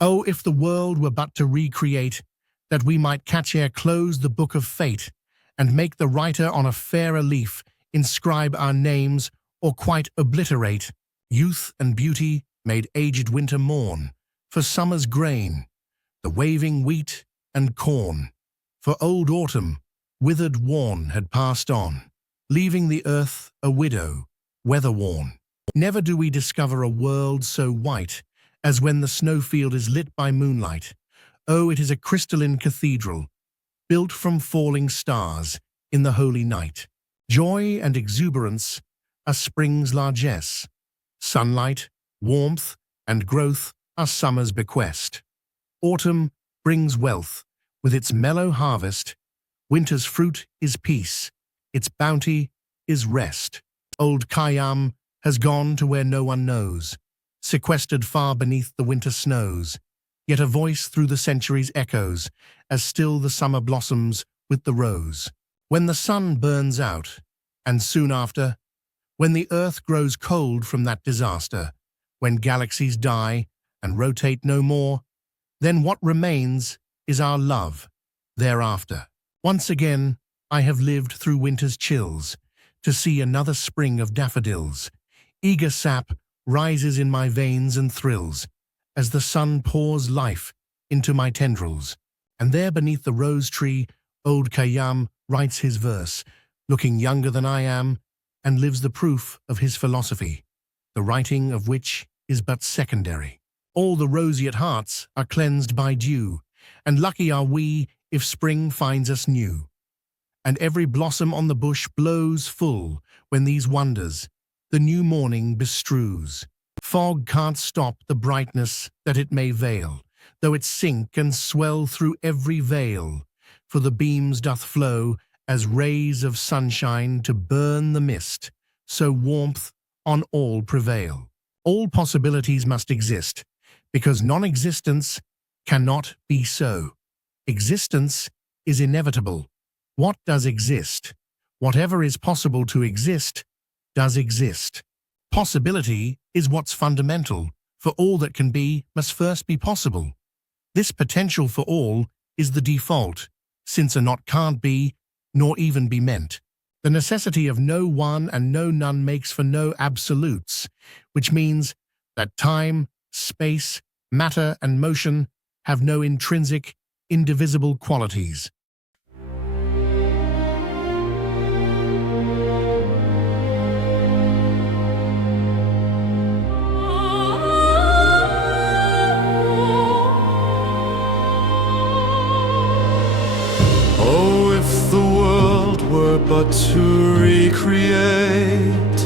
Oh, if the world were but to recreate, that we might catch ere close the book of fate, and make the writer on a fairer leaf inscribe our names or quite obliterate. Youth and beauty made aged winter mourn for summer's grain, the waving wheat and corn. For old autumn, withered worn, had passed on, leaving the earth a widow, weather-worn. Never do we discover a world so white as when the snowfield is lit by moonlight. Oh, it is a crystalline cathedral, built from falling stars in the holy night. Joy and exuberance are spring's largesse. Sunlight, warmth, and growth are summer's bequest. Autumn brings wealth with its mellow harvest. Winter's fruit is peace, its bounty is rest. Old Khayyam has gone to where no one knows, sequestered far beneath the winter snows. Yet a voice through the centuries echoes, as still the summer blossoms with the rose. When the sun burns out, and soon after, when the earth grows cold from that disaster, when galaxies die and rotate no more, then what remains is our love thereafter. Once again, I have lived through winter's chills to see another spring of daffodils. Eager sap rises in my veins and thrills as the sun pours life into my tendrils. And there beneath the rose tree, old Khayyam writes his verse, looking younger than I am, and lives the proof of his philosophy, the writing of which is but secondary. All the roseate hearts are cleansed by dew, and lucky are we if spring finds us new. And every blossom on the bush blows full when these wonders the new morning bestrews. Fog can't stop the brightness that it may veil, though it sink and swell through every veil, for the beams doth flow as rays of sunshine to burn the mist, so warmth on all prevail. All possibilities must exist, because non-existence cannot be so. Existence is inevitable. What does exist? Whatever is possible to exist does exist. Possibility is what's fundamental, for all that can be must first be possible. This potential for all is the default, since a not can't be, nor even be meant. The necessity of no one and no none makes for no absolutes, which means that time, space, matter, and motion have no intrinsic, indivisible qualities. But to recreate,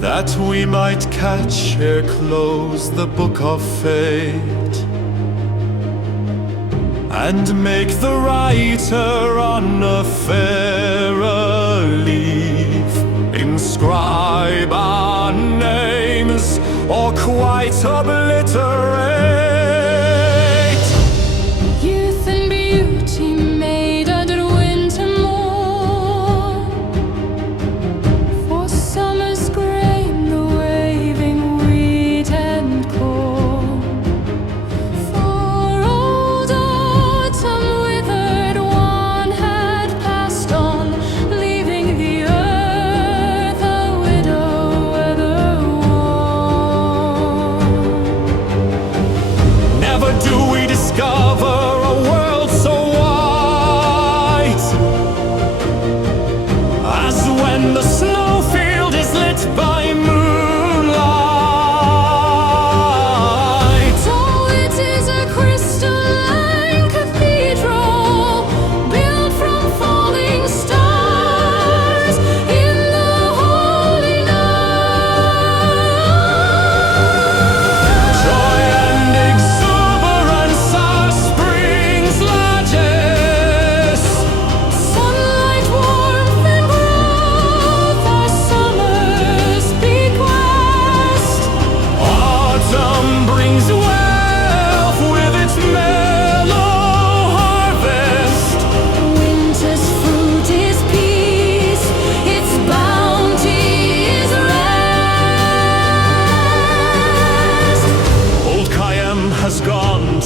that we might catch ere close the book of fate, and make the writer on a fairer leaf inscribe our names or quite obliterate.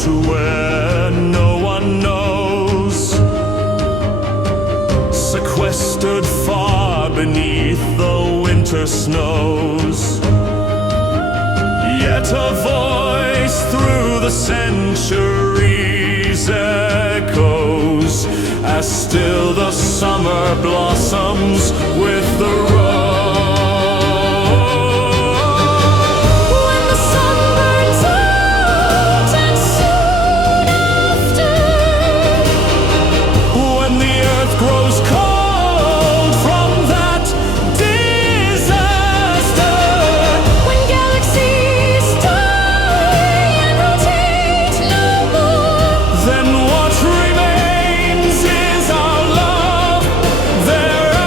to where no one knows, sequestered far beneath the winter snows. Yet a voice through the centuries echoes, as still the summer blossoms with the rose. When the sun burns out and soon after, When the earth grows cold from that disaster, when galaxies die and rotate no more, then what remains is our love thereafter.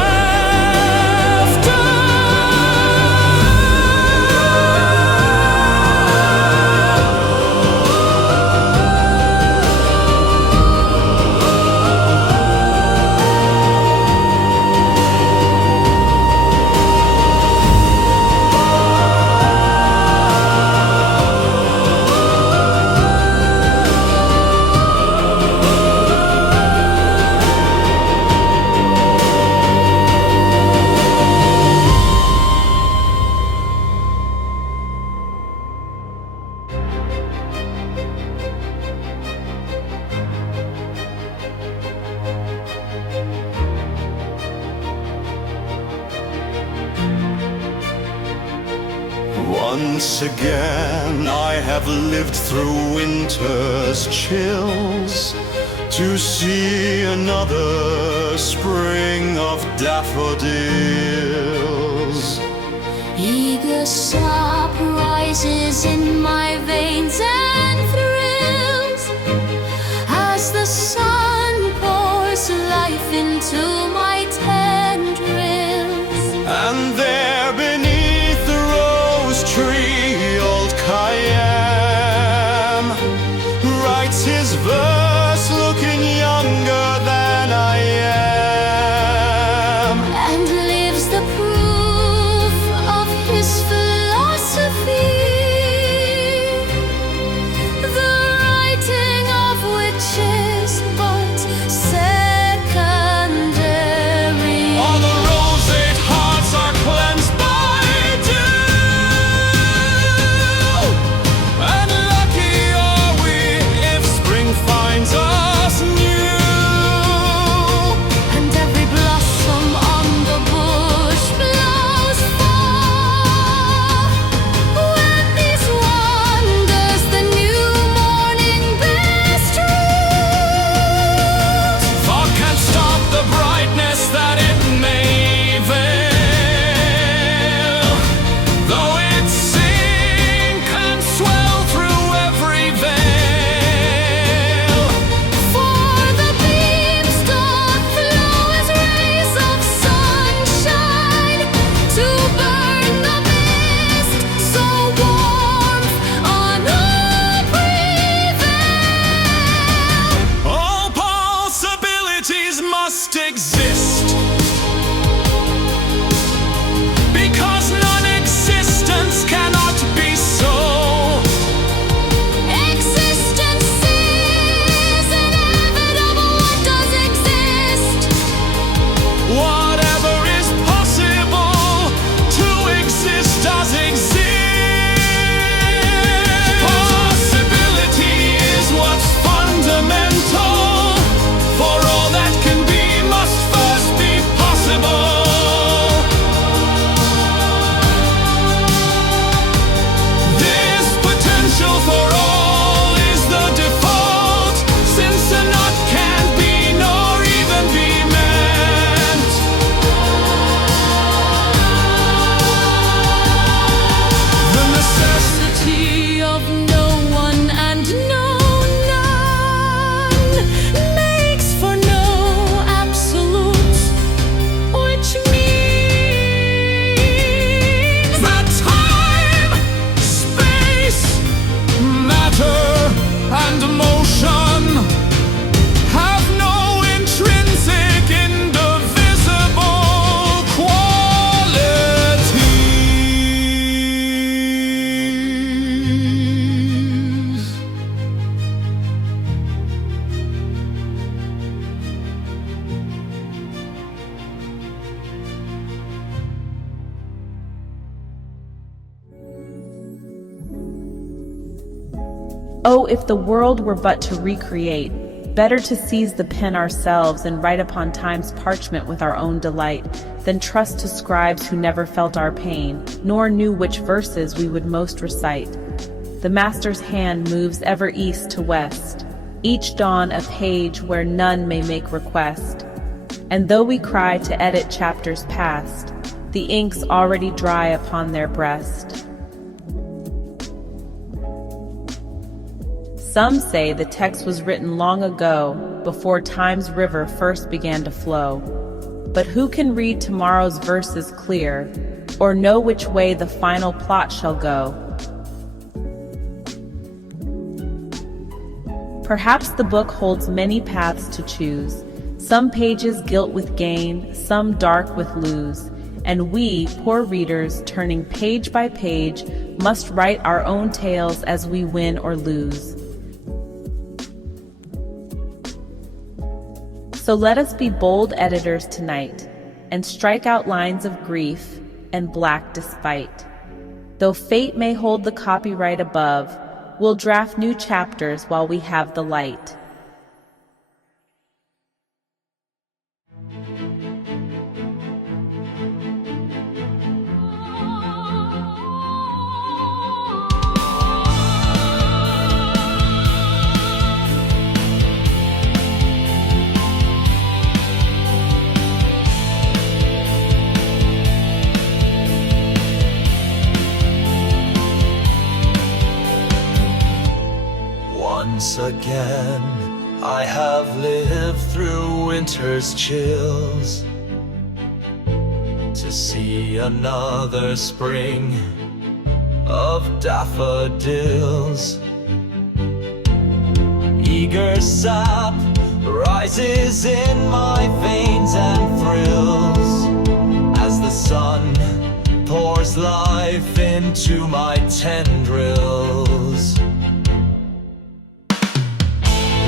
Once again I have lived through winter's chills to see another spring of daffodils. eager surprises in my veins and thrills as the sun pours life into my tendrils. And there beneath the rose tree old Khayyam writes his verse looking younger than I am. And lives the proof of his philosophy Oh, if the world were but to recreate, better to seize the pen ourselves and write upon time's parchment with our own delight, than trust to scribes who never felt our pain, nor knew which verses we would most recite. The master's hand moves ever east to west, each dawn a page where none may make request. And though we cry to edit chapters past, the ink's already dry upon their breast. Some say the text was written long ago, before time's river first began to flow. But who can read tomorrow's verses clear, or know which way the final plot shall go? Perhaps the book holds many paths to choose, some pages gilt with gain, some dark with lose, and we, poor readers, turning page by page, must write our own tales as we win or lose. So let us be bold editors tonight, and strike out lines of grief and black despite. Though fate may hold the copyright above, we'll draft new chapters while we have the light. Once again, I have lived through winter's chills to see another spring of daffodils. Eager sap rises in my veins and thrills as the sun pours life into my tendrils.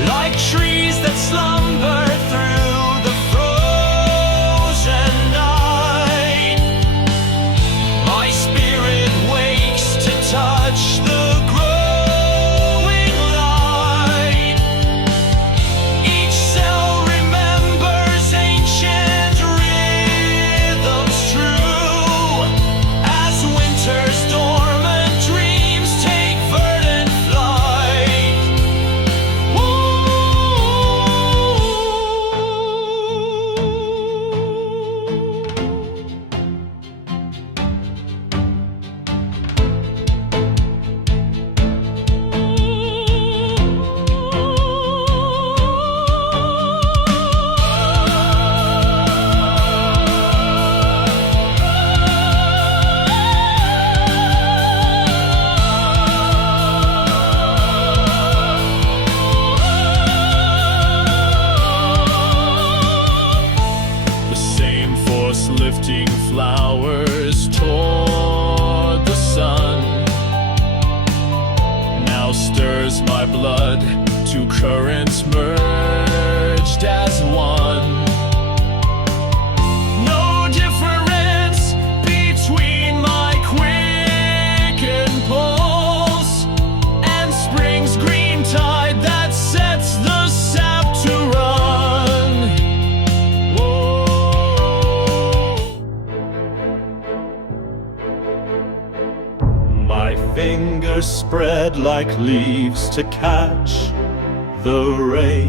Like trees that slumber through the frozen night, my spirit wakes to touch the growing light. Each cell remembers ancient rhythms true, as winter's dormant dreams take verdant flight. Lifting flowers toward the sun now stirs my blood to currents merged as one. No difference between my quickened pulse and spring's green tide that sets the sap to run. My fingers spread like leaves to catch the ray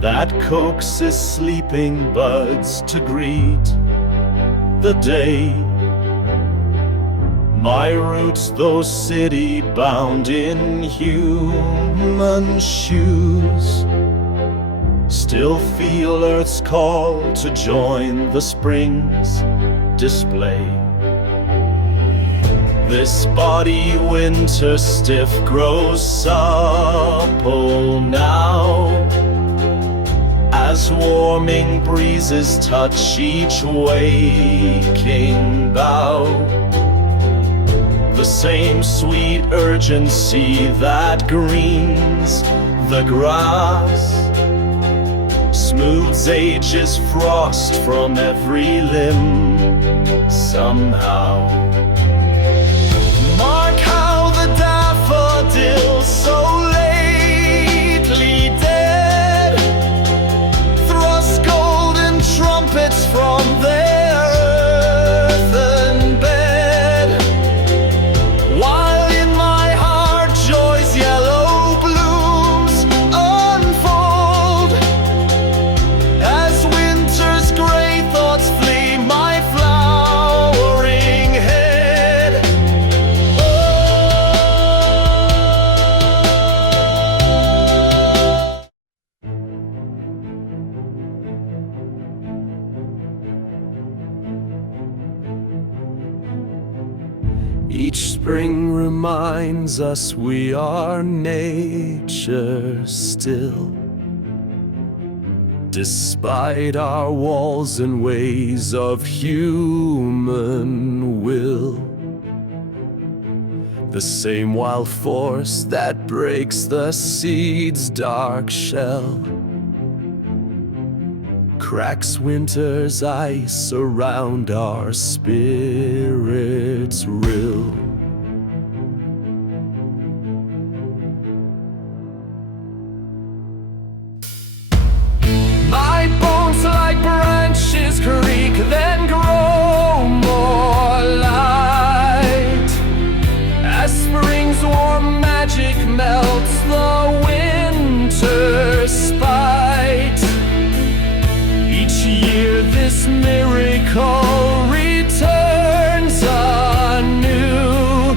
that coaxes sleeping buds to greet the day. My roots, though city-bound in human shoes, still feel Earth's call to join the spring's display. This body winter stiff grows supple now, as warming breezes touch each waking bough. The same sweet urgency that greens the grass smooths age's frost from every limb somehow. Mark how the daffodils reminds us we are nature still. Despite our walls and ways of human will, the same wild force that breaks the seed's dark shell cracks winter's ice around our spirit's rill. My bones like branches creak, then grow more light as spring's warm magic melts the winter's spite. Each year this miracle returns anew,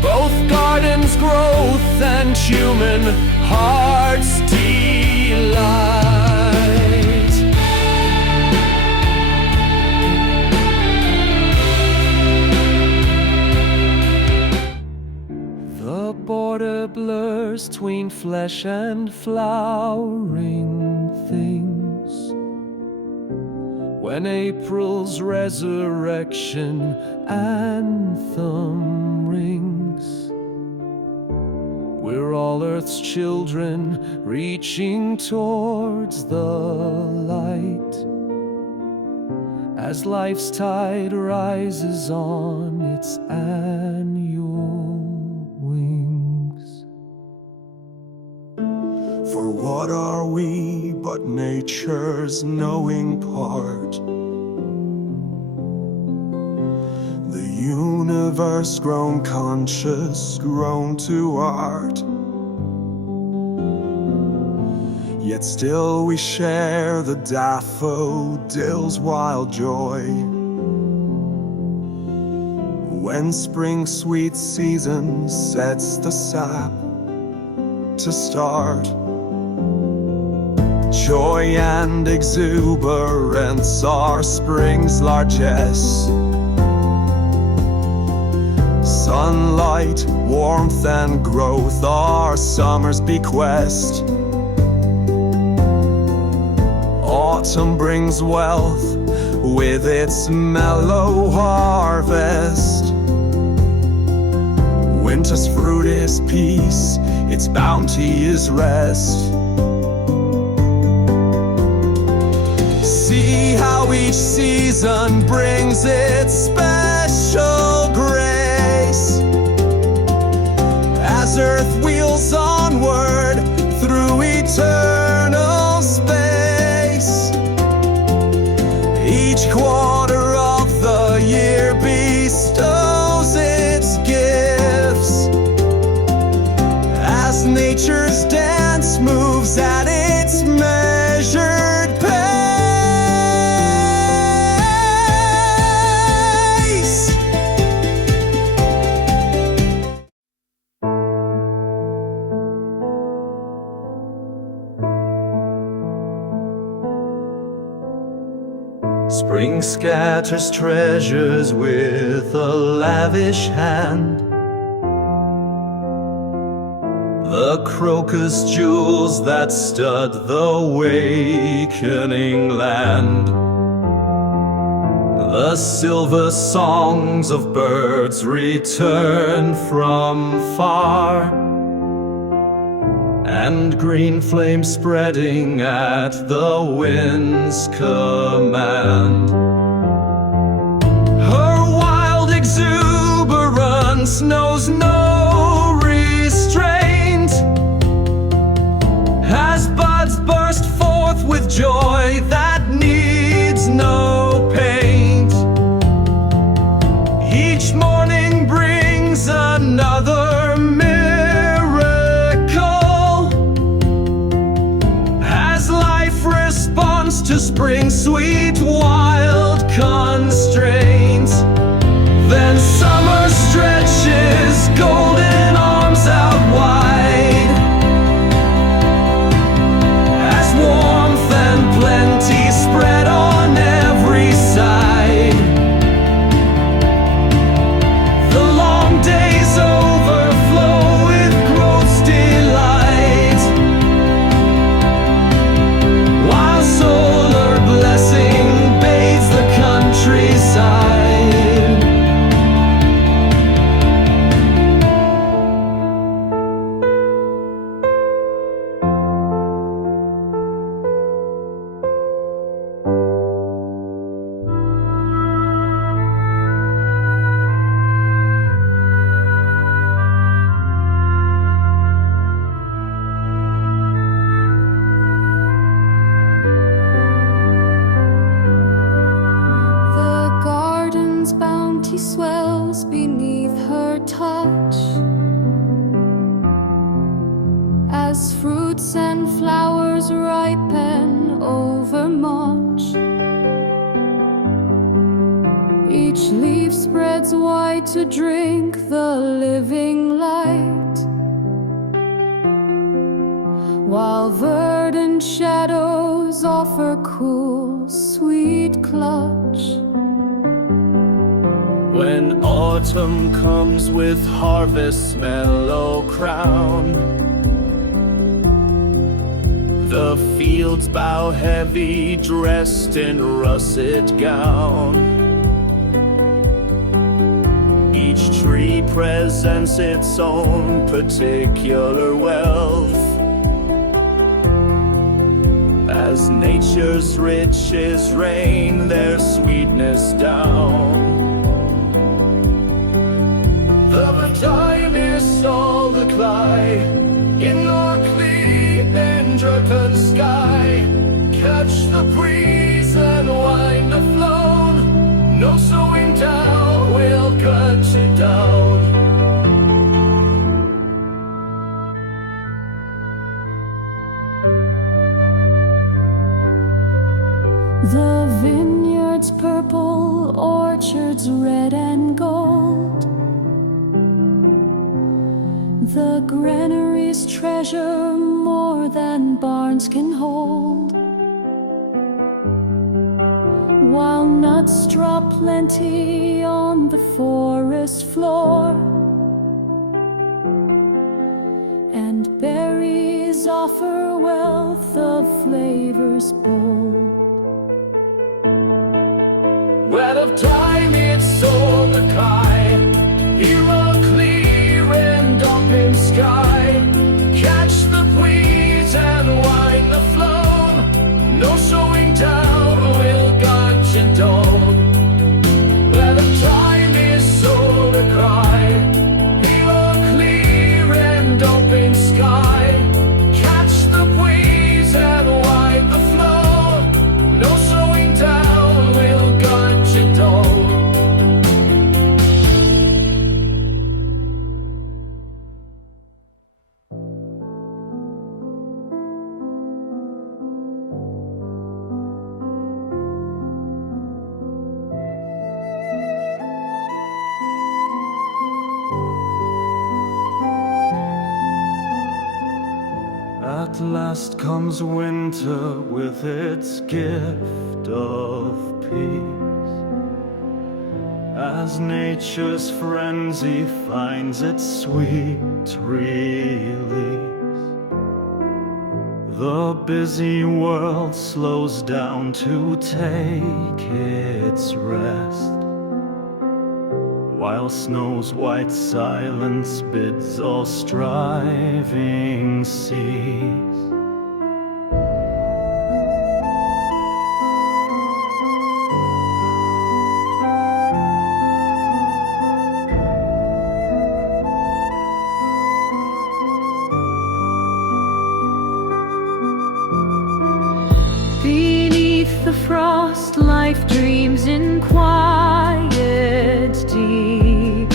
both gardens' growth and human hearts' delight. The border blurs between flesh and flowering things, when April's resurrection anthem rings. We're all Earth's children reaching towards the light, as life's tide rises on its annual wings. For what are we but nature's knowing part? The universe grown conscious, grown to art. Yet still we share the daffodil's wild joy, when spring's sweet season sets the sap to start. Joy and exuberance are spring's largesse. Sunlight, warmth and growth are summer's bequest. Autumn brings wealth with its mellow harvest. Winter's fruit is peace, its bounty is rest. See how each season brings its special grace, as earth wheels onward through eternal space. Each quarter of the year bestows its gifts, as nature's dance moves at its measured pace. Spring scatters treasures with a lavish hand, the crocus jewels that stud the awakening land. The silver songs of birds return from far, and green flames spreading at the wind's command. Her wild exuberance knows no restraint, as buds burst forth with joy that needs no paint. Each morning brings another miracle, as life responds to spring's sweet wild constraints. Then summer stretches golden arms out wide, as warmth and plenty spread on every side. The long days as fruits and flowers ripen overmuch. Each leaf spreads wide to drink the living light, while verdant shadows offer cool, sweet clutch. When autumn comes with harvest's mellow crown, the fields bow heavy, dressed in russet gown. Each tree presents its own particular wealth, as nature's riches rain their sweetness down. The time is all the cry in our clean and drunken sky. Catch the breeze and wind the flow. No slowing down, we'll cut you down. The vineyards purple, orchards red and gold. The granaries treasure more than barns can hold. Walnuts drop plenty on the forest floor, and berries offer wealth of flavors bold. Well, of time it's all the cry, hear a clear and open sky. Catch the breeze and wind the flow. No slowing down, we'll got you down. Well, of time is all the cry, hear a clear and open sky. Catch the breeze and wind the flow. No slowing down, we'll got you down. At last comes winter with its gift of peace, as nature's frenzy finds its sweet release. The busy world slows down to take its rest, while snow's white silence bids all striving cease. Beneath the frost, life dreams in quiet deep,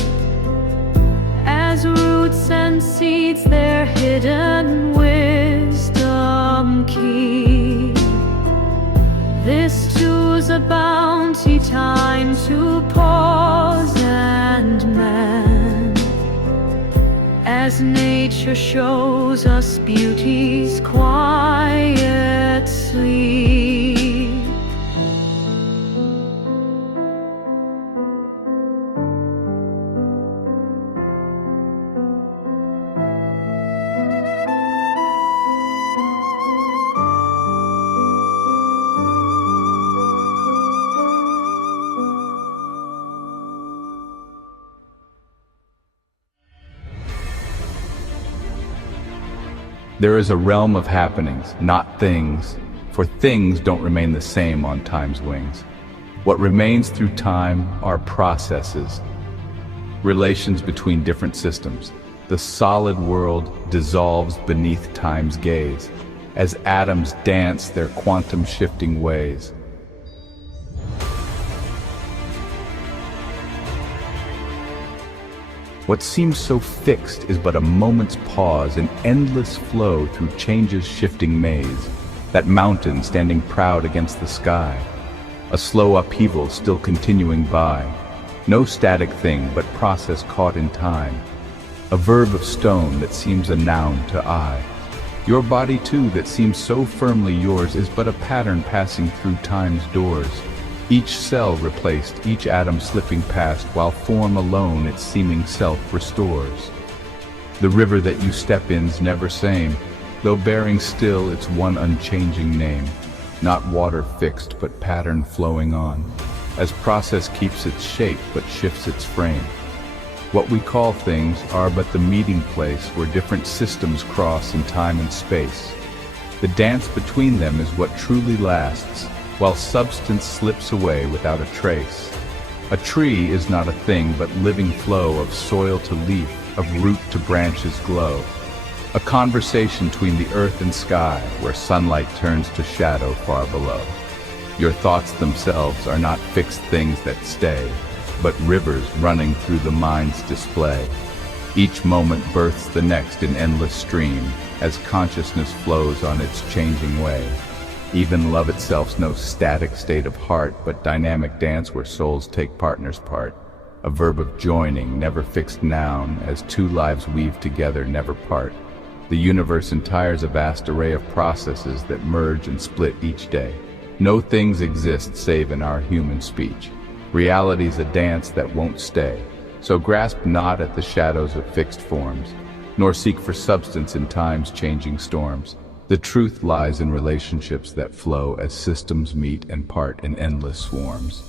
as roots and seeds their hidden wisdom keep. This too's a bounty, time to pause and mend, as nature shows us beauty's quiet sleep. There is a realm of happenings, not things, for things don't remain the same on time's wings. What remains through time are processes, relations between different systems. The solid world dissolves beneath time's gaze, as atoms dance their quantum-shifting ways. What seems so fixed is but a moment's pause, an endless flow through change's shifting maze. That mountain standing proud against the sky, a slow upheaval still continuing by. No static thing but process caught in time, a verb of stone that seems a noun to I. Your body too that seems so firmly yours is but a pattern passing through time's doors. Each cell replaced, each atom slipping past, while form alone its seeming self restores. The river that you step in's never same, though bearing still its one unchanging name. Not water fixed but pattern flowing on, as process keeps its shape but shifts its frame. What we call things are but the meeting place where different systems cross in time and space. The dance between them is what truly lasts, while substance slips away without a trace. A tree is not a thing but living flow of soil to leaf, of root to branches glow. A conversation between the earth and sky, where sunlight turns to shadow far below. Your thoughts themselves are not fixed things that stay, but rivers running through the mind's display. Each moment births the next in endless stream, as consciousness flows on its changing way. Even love itself's no static state of heart, but dynamic dance where souls take partners' part. A verb of joining, never fixed noun, as two lives weave together, never part. The universe entires a vast array of processes that merge and split each day. No things exist save in our human speech. Reality's a dance that won't stay, so grasp not at the shadows of fixed forms, nor seek for substance in time's changing storms. The truth lies in relationships that flow as systems meet and part in endless swarms.